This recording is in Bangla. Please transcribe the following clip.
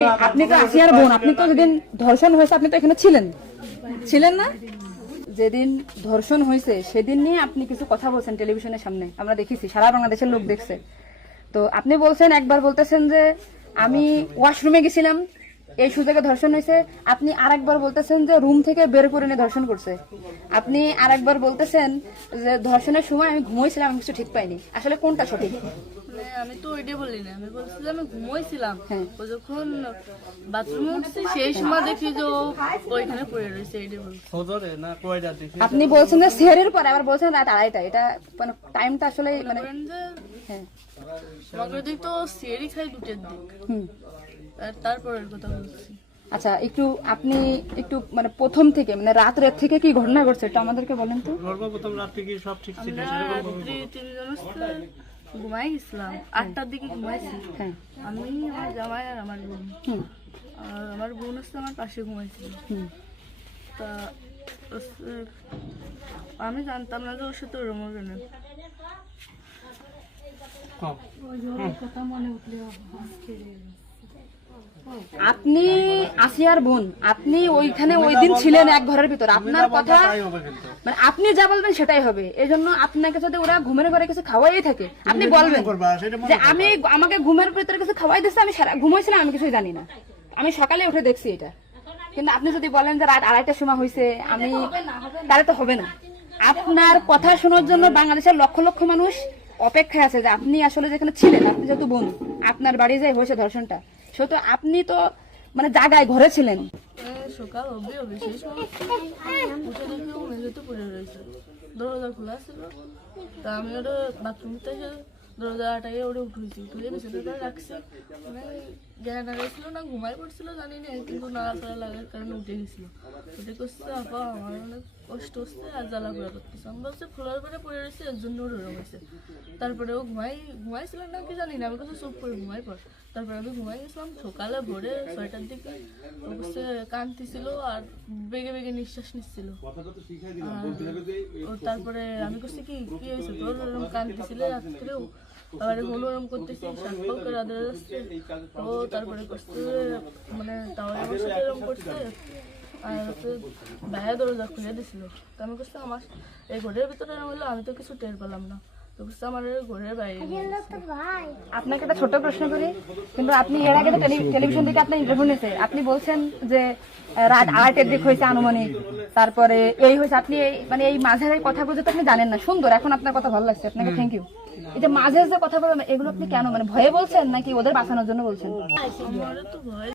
আপনি তো আসিয়ার বোন, আপনি তো যেদিন ধর্ষণ হয়েছে আপনি তো এখানে ছিলেন না? যেদিন ধর্ষণ হয়েছে সেদিন নিয়ে আপনি কিছু কথা বলছেন টেলিভিশনের সামনে, আমরা দেখেছি, সারা বাংলাদেশের লোক দেখছে। তো আপনি বলছেন, একবার বলতেছেন যে আমি ওয়াশরুমে গেছিলাম, এই সুযোগে ধর্ষণ হয়েছে। আপনি আরেকবার বলতেছেন যে রুম থেকে বের করে নিয়ে ধর্ষণ করছে। আপনি আরেকবার বলতেছেন যে ধর্ষণের সময় আমি ঘুমোইছিলাম, আমি কিছু ঠিক পাইনি। আসলে কোনটা সঠিক? আমি তো ওইটাই বলি না, আমি বলছিলাম আমি ঘুমোইছিলাম। হ্যাঁ। ও যখন বাথরুমে উঠছে সেই সময় দেখি যে ও ওইখানে পড়ে রয়েছে, এইটাই বলছি। আপনি বলছেন যে সেহরের পরে, আবার বলছেন রাত 2:30। এটা মানে টাইমটা আসলে মানে বলেন যে হ্যাঁ। মগর দিক তো সিয়ারি খাই 2টার দিক, আর তারপরের কথা বলছি। আচ্ছা, আপনি একটু মানে প্রথম থেকে মানে রাত থেকে কি ঘটনা ঘটছে একটু আমাদেরকে বলেন তো। সর্বপ্রথম রাত্রে কি সব ঠিক ছিল? আমরা রাত্রি 3 জন ঘুমাই গেছিলাম, 8টার দিকে ঘুমাইছি। হ্যাঁ। আমি, আমার জামাই আর আমার বোন। আর আমার বোন হচ্ছে আমার পাশে ঘুমাইছিল। তা আমি জানতাম না যে ওর সাথে ওরম হবে না। আপনি আসিয়ার বোন, আপনি ওইখানে ওই দিন ছিলেন এক ঘরের ভিতর, আপনার কথা মানে আপনি যা বলবেন সেটাই হবে। এই জন্য আপনাকে যদি ওরা ঘুমের ঘরে কিছু খাওয়াই থাকে, আপনি বলবেন যে আমাকে ঘুমের ভিতরে কিছু খাওয়াই দিচ্ছে, আমি ঘুমাইছিলাম, আমি কিছুই জানি না, আমি সকালে উঠে দেখছি এটা। কিন্তু আপনি যদি বলেন যে রাত 2:30টার সময় হয়েছে, আমি তাহলে তো হবে না। আপনার কথা শোনার জন্য বাংলাদেশের লক্ষ লক্ষ মানুষ অপেক্ষায় আছে যে আপনি আসলে যেখানে ছিলেন, আপনি যেহেতু বোন, আপনার বাড়ি যাই হয়েছে ধর্ষণটা, সেহেতু আপনি তো মানে জায়গায় ঘরে ছিলেন। সকাল হবে সেই সময় উঠে দেখি ও মেঝেতে পড়ে রয়েছে, দরজা খোলা ছিল। তা আমি ওটা বাথরুম থেকে দরজা আটাইয়ে ওটা উঠেছি, উঠে বিছানাটা রাখছি। মানে জ্ঞান হারাইছিল না ঘুমাই পড়ছিল জানি না, কিন্তু নাড়াচাড়া লাগার কারণে উঠে গেছিল। উঠে করছে আপা আমার অনেক কষ্ট হচ্ছে আর জ্বালা পোড়া করতেছে। আমি বলছি ফ্লোর করে পড়ে রয়েছে, এর জন্য ওর ওরম হয়েছে। তারপরে ও ঘুমাইছিল না কি জানি না, আমি কিছু চুপ করে ঘুমাই পড়। তারপরে আমি ঘুমাই গেছিলাম। সকালে ভোরে 6টার দিকে অবশ্য কাঁদতেছিল আর বেগে বেগে নিঃশ্বাস নিচ্ছিল। তারপরে আমি করছি কি হয়েছে তোর, ওরকম কাঁদতেছিল রাত্রেও, আবার হলো ওরম করতেছি, সাতপাল করে আদরে যাচ্ছে। ও তারপরে করছে মানে তাহলে আমার সাথে এরকম করছে। আর হচ্ছে বাইরে দরজা খুলে দিছিল। তো আমি করছি আমার এই ঘরের ভিতরে এরকম হলো, আমি তো কিছু টের পেলাম না। তো করছে আমার ঘরের বাইরে। আপনাকে একটা ছোট প্রশ্ন করি, কিন্তু আপনি এর আগে তো টেলিভিশন থেকে আপনি ইন্টারভিউ নিয়েছে, আপনি বলছেন যে রাত 8টার দিক হয়েছে আনুমানিক, তারপরে এই হয়েছে, আপনি মানে এই মাঝের এই কথাগুলো তো আপনি জানেন না। সুন্দর, এখন আপনার কথা ভালো লাগছে, আপনাকে থ্যাংক ইউ। এই যে মাঝের যে কথা বলেন এগুলো আপনি কেন মানে ভয়ে বলছেন নাকি ওদের বাঁচানোর জন্য বলছেন? আমার তো ভয়